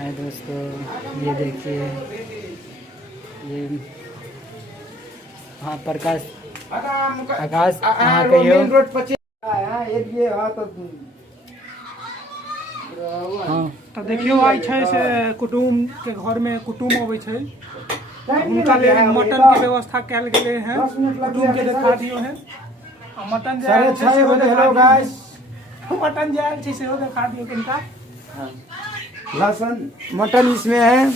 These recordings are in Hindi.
हाय दोस्तों, ये देखिए, ये हाँ प्रकाश आकाश हाँ कहियो। मेन रोड पर हाँ तो देखियो आई छै से कुटुम के घर में कुटुम अबै छै, उनका लेल मटन के व्यवस्था कैल गेले हैं। कुटुम के देखा दियो है मटन साढ़े 6 बजे। हेलो गाइस, मटन जायल छै सेहो देखा दियो किनका। लहसुन मटन इसमें है,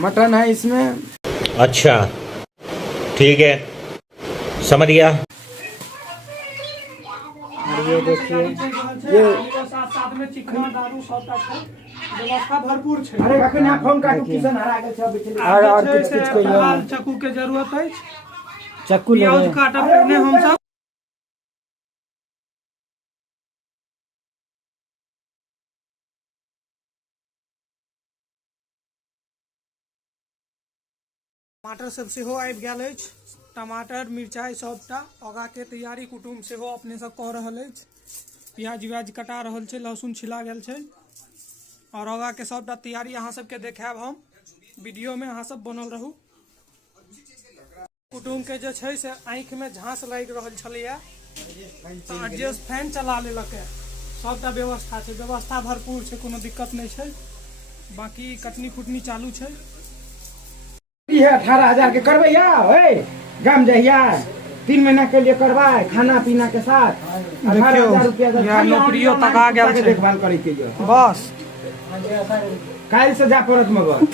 मटन है इसमें। अच्छा ठीक है, समझ गया। और ये देखिए, ये साथ में चिकना दारू सबटा छै, व्यवस्था भरपूर छै। अरे कखन यहाँ फोन काटू, किशन हरा गेल छै बिजली। और छै कुछ से कहियो। फिलहाल चक्कू के जरूरत है, चक्कू ले प्याज काटब पहिने हम सब। टमाटर सब सेहो आबि गेल अछि, टमाटर मिरचाई सबटा आगा के तैयारी कुटुम सेहो अपने सब कऽ रहल अछि। प्याज व्याज कटा रहल छै, लहसुन छिला गेल छै और आगा के सबटा तैयारी अहाँ सबके देखायब हम वीडियो में। अहाँ सब बनल रहू। कुटुम के जे छै से आँखि में झांस लागि रहल छलैया, एडजस्ट फैन चला लेलक है। सबटा व्यवस्था छै, व्यवस्था भरपूर छै, कोनो दिक्कत नहीं छै। बाकी कटनी खुटनी चालू छै। 18,000 के करबै या ओए गाम जहिया 3 महीना के लिए करवाए, खाना पीना के साथ 18,000 रुपया या नौकरियों तक आ गेल छै, देखभाल करे के ये बस काल से जा पड़त मगर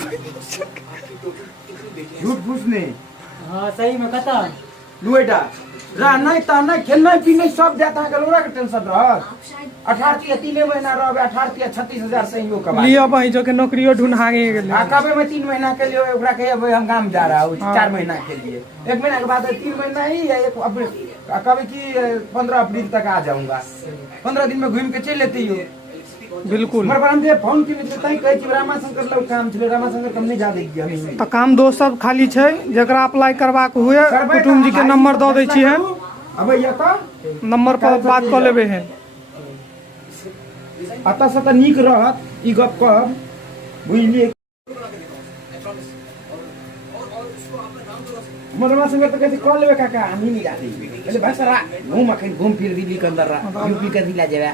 झूठ फूस नहीं। हाँ सही में कता लुएटा रा नहीं ता नहीं खेलना पीना सब जाता है, लोरा के टेंशन रहत। 18 3 महीना रहबे, 18 36,000 से यो कमा लिया भाई जो के नौकरियों ढूंढा गेल। कबे में 3 महीना के लिए ओकरा कहे हम काम जा रहा हूँ 4 महीना के लिए, 1 महीना के बाद 3 महीना ही या एक कभी की 15 अप्रैल तक आ जाऊंगा। 15 दिन में घूम के चले लेते हो। बिल्कुल फोन की कहे रामाशंकर लोग काम छे, रामाशंकर कम नहीं जा देगी। तो काम दोस्त सब खाली छै, जकरा अप्लाई करबाक हुए कुटुम जी के नंबर दऽ दै छी है, अब ये तो नंबर पर बात कऽ लेबे है। अत से तो नीक रहत ई गप कहब, बुझलिए। रामाशंकर तो कहते कॉल लेबे काका, हम ही नहीं जा देगी। पहले भाई सरा घूम अखन घूम फिर दिल्ली के अंदर रहा, यूपी के जिला जेबे।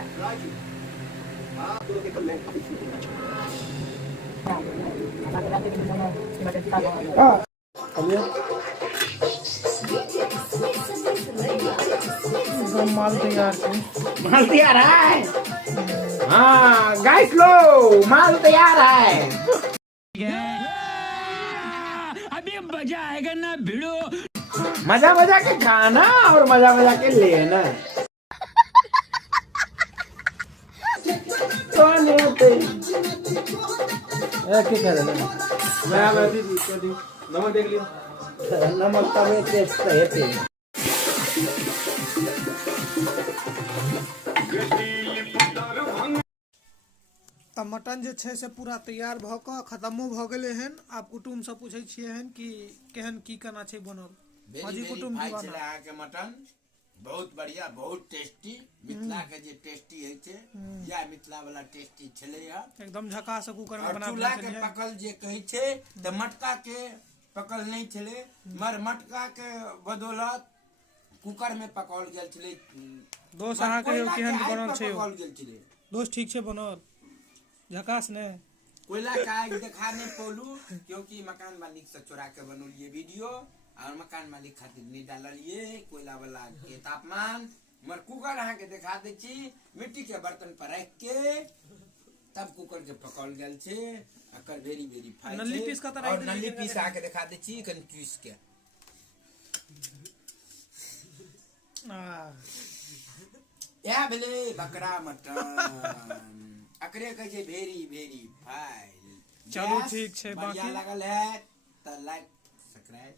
माल तैयार छै, माल तैयार है। हाँ गाइस लो, माल तैयार है। अभी मजा आएगा ना भिड़ो। मजा मजा के खाना और मजा मजा के लेना। कौन होते क्या कर रहे हैं? मैं नमक देख लियो, नमक का में टेस्ट है। तो मटन जे छै से पूरा तैयार भ क खत्मो भ गेले हन। आप कुटुम से पूछे छिए हन कि केहन की केना छै बनल। हाजी कुटुम जी बना के मटन बहुत बढ़िया, बहुत टेस्टी। मिथिला के जे टेस्टी है छे या मिथिला वाला टेस्टी छले या एकदम झकास कुकर में बना चूल्हा के पकल जे कहि छे त मटका के पकल नहीं छले, मर मटका के बदौलत कुकर में पकाल गेल छले। दोस्त अहाँ के केहन बनल छै? पकाल गेल छले दोस्त ठीक छै बनल, झकास ने। कोयला का आग देखा नहीं पौलू, क्योंकि मकान मालिक से चोरा के बनौलिए वीडियो और मकान मालिक खातिर नहीं डालिए कोयला वाला के तापमान। मर कुकर अहाँ के देखा दे छी, मिट्टी के बर्तन पर रख के तब कुकर के पकल गेल छे। अकर वेरी वेरी फाइन नल्ली पीस का तरह और नल्ली पीस आके देखा दे छी कन पीस के। या भेले बकरा मटन अकरे कहे छे वेरी वेरी फाइन। चलो ठीक छै, बढ़िया बाकी लागल है तो लाइक सब्सक्राइब